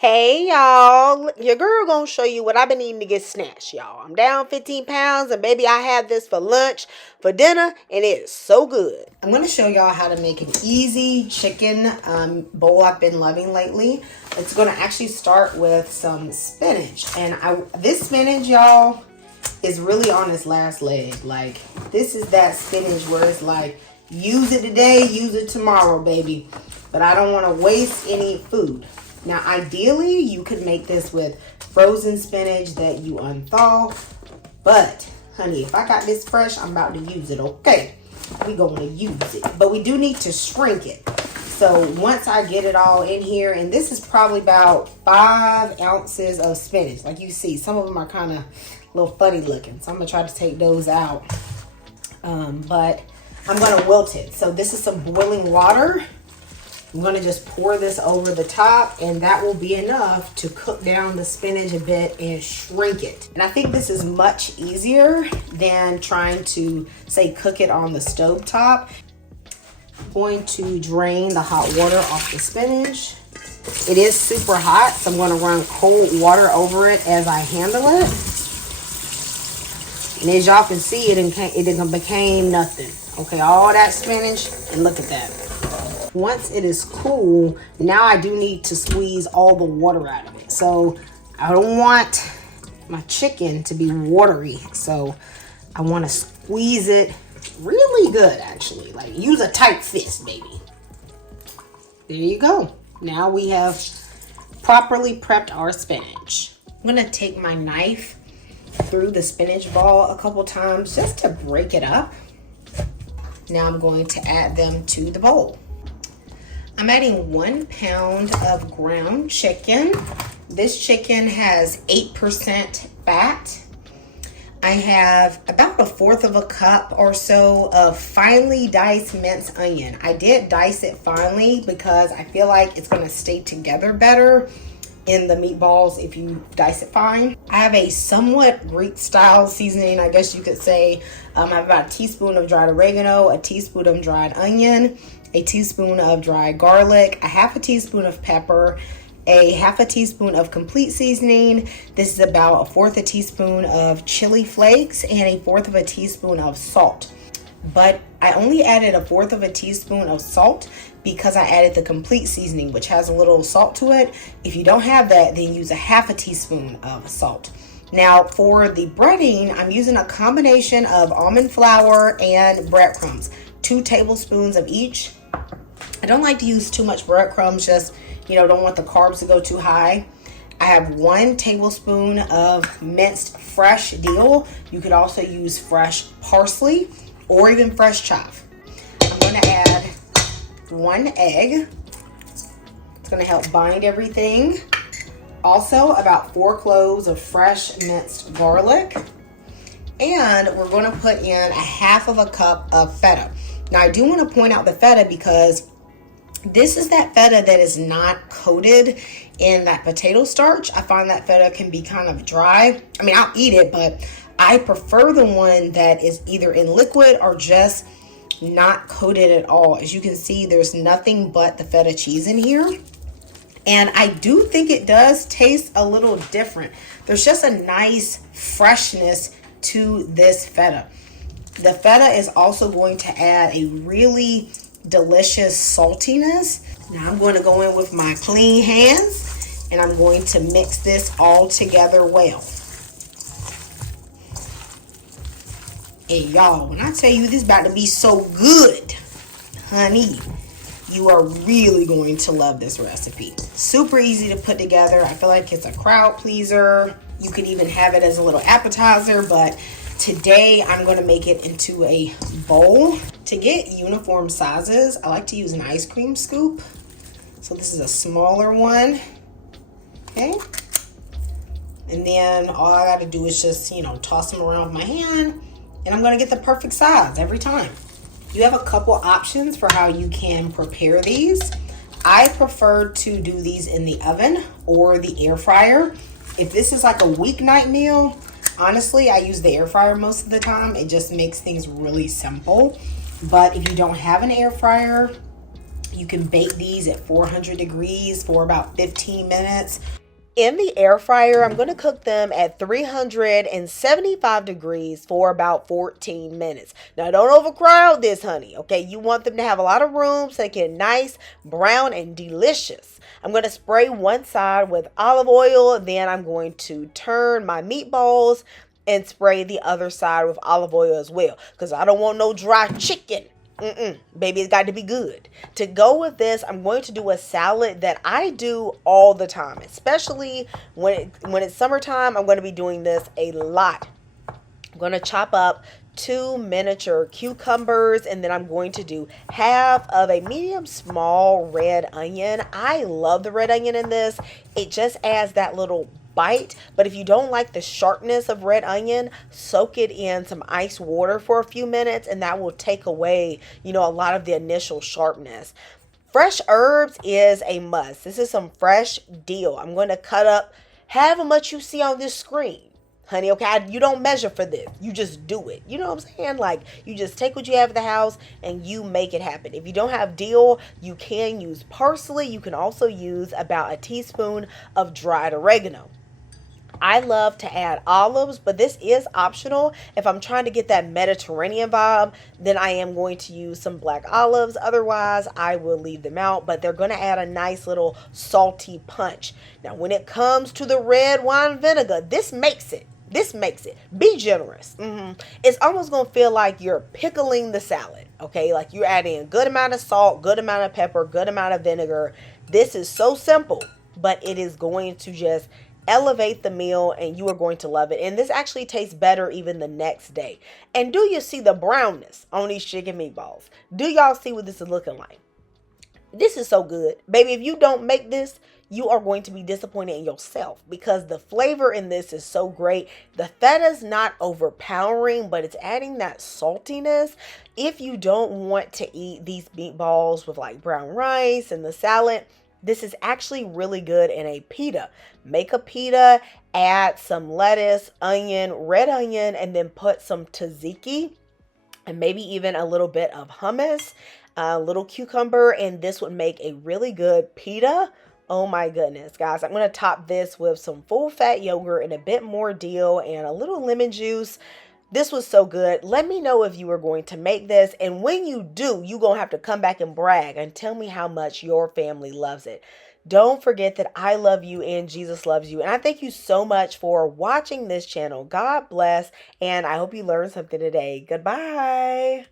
Hey y'all, your girl gonna show you what I've been eating to get snatched, y'all. I'm down 15 pounds and baby, I had this for lunch, for dinner, and it is so good. I'm gonna show y'all how to make an easy chicken bowl I've been loving lately. It's gonna actually start with some spinach. And this spinach, y'all, is really on its last leg. Like, this is that spinach where it's like, use it today, use it tomorrow, baby. But I don't wanna waste any food. Now, ideally, you could make this with frozen spinach that you unthaw. But, honey, if I got this fresh, I'm about to use it, okay? We're going to use it. But we do need to shrink it. So, once I get it all in here, and this is probably about 5 ounces of spinach. Like you see, some of them are kind of a little funny looking. So, I'm going to try to take those out. But I'm going to wilt it. So, this is some boiling water. I'm going to just pour this over the top, and that will be enough to cook down the spinach a bit and shrink it. And I think this is much easier than trying to, say, cook it on the stove top. I'm going to drain the hot water off the spinach. It is super hot, so I'm going to run cold water over it as I handle it. And as y'all can see, it became nothing. Okay, all that spinach, and look at that. Once it is cool, now I do need to squeeze all the water out of it. So I don't want my chicken to be watery. So I want to squeeze it really good, actually. Like, use a tight fist, baby. There you go. Now we have properly prepped our spinach. I'm going to take my knife through the spinach ball a couple times just to break it up. Now I'm going to add them to the bowl. I'm adding 1 pound of ground chicken. This chicken has 8% fat. I have about 1/4 of a cup or so of finely diced minced onion. I did dice it finely because I feel like it's gonna stay together better in the meatballs if you dice it fine. I have a somewhat Greek style seasoning, I guess you could say. I have about a teaspoon of dried oregano, a teaspoon of dried onion, a teaspoon of dried garlic, a 1/2 teaspoon of pepper, a 1/2 teaspoon of complete seasoning. This is about 1/4 teaspoon of chili flakes and a 1/4 teaspoon of salt. But I only added a 1/4 teaspoon of salt because I added the complete seasoning, which has a little salt to it. If you don't have that, then use a 1/2 teaspoon of salt. Now, for the breading, I'm using a combination of almond flour and breadcrumbs, 2 tablespoons of each. I don't like to use too much breadcrumbs, just, don't want the carbs to go too high. I have 1 tablespoon of minced fresh dill. You could also use fresh parsley or even fresh chive. I'm going to add 1 egg. It's going to help bind everything. Also, about 4 cloves of fresh minced garlic. And we're going to put in a 1/2 cup of feta. Now, I do want to point out the feta because this is that feta that is not coated in that potato starch. I find that feta can be kind of dry. I mean, I'll eat it, but I prefer the one that is either in liquid or just not coated at all. As you can see, there's nothing but the feta cheese in here. And I do think it does taste a little different. There's just a nice freshness to this feta. The feta is also going to add a really delicious saltiness. Now I'm going to go in with my clean hands and I'm going to mix this all together well. And y'all, when I tell you this is about to be so good, honey, you are really going to love this recipe. Super easy to put together. I feel like it's a crowd pleaser. You could even have it as a little appetizer, but today I'm going to make it into a bowl. To get uniform sizes, I like to use an ice cream scoop. So this is a smaller one. Okay. And then all I got to do is just, toss them around with my hand. And I'm going to get the perfect size every time. You have a couple options for how you can prepare these. I prefer to do these in the oven or the air fryer. If this is like a weeknight meal, honestly, I use the air fryer most of the time. It just makes things really simple. But if you don't have an air fryer, You can bake these at 400 degrees for about 15 minutes. In the air fryer, I'm going to cook them at 375 degrees for about 14 minutes. Now, don't overcrowd this, honey, okay? You want them to have a lot of room so they get nice, brown, and delicious. I'm going to spray one side with olive oil. Then I'm going to turn my meatballs and spray the other side with olive oil as well, because I don't want no dry chicken. Baby, it's got to be good. To go with this, I'm going to do a salad that I do all the time, especially when it's summertime. I'm going to be doing this a lot. I'm going to chop up 2 miniature cucumbers, and then I'm going to do half of a medium small red onion. I love the red onion in this. It just adds that little bite. But if you don't like the sharpness of red onion, soak it in some ice water for a few minutes, and that will take away, a lot of the initial sharpness. Fresh herbs is a must. This is some fresh dill. I'm going to cut up however much you see on this screen. Honey, okay, you don't measure for this. You just do it. You know what I'm saying? Like, you just take what you have at the house and you make it happen. If you don't have dill, you can use parsley. You can also use about a teaspoon of dried oregano. I love to add olives, but this is optional. If I'm trying to get that Mediterranean vibe, then I am going to use some black olives. Otherwise, I will leave them out, but they're going to add a nice little salty punch. Now, when it comes to the red wine vinegar, this makes it. Be generous. It's almost going to feel like you're pickling the salad, okay? Like you're adding a good amount of salt, good amount of pepper, good amount of vinegar. This is so simple, but it is going to just elevate the meal, and you are going to love it. And this actually tastes better even the next day. And do you see the brownness on these chicken meatballs? Do y'all see what this is looking like? This is so good. Baby, if you don't make this, you are going to be disappointed in yourself, because the flavor in this is so great. The feta is not overpowering, but it's adding that saltiness. If you don't want to eat these meatballs with like brown rice and the salad, this is actually really good in a pita. Make a pita, add some lettuce, onion, red onion, and then put some tzatziki and maybe even a little bit of hummus, a little cucumber, and this would make a really good pita. Oh my goodness, guys. I'm going to top this with some full fat yogurt and a bit more dill and a little lemon juice. This was so good. Let me know if you are going to make this. And when you do, you're going to have to come back and brag and tell me how much your family loves it. Don't forget that I love you and Jesus loves you. And I thank you so much for watching this channel. God bless. And I hope you learned something today. Goodbye.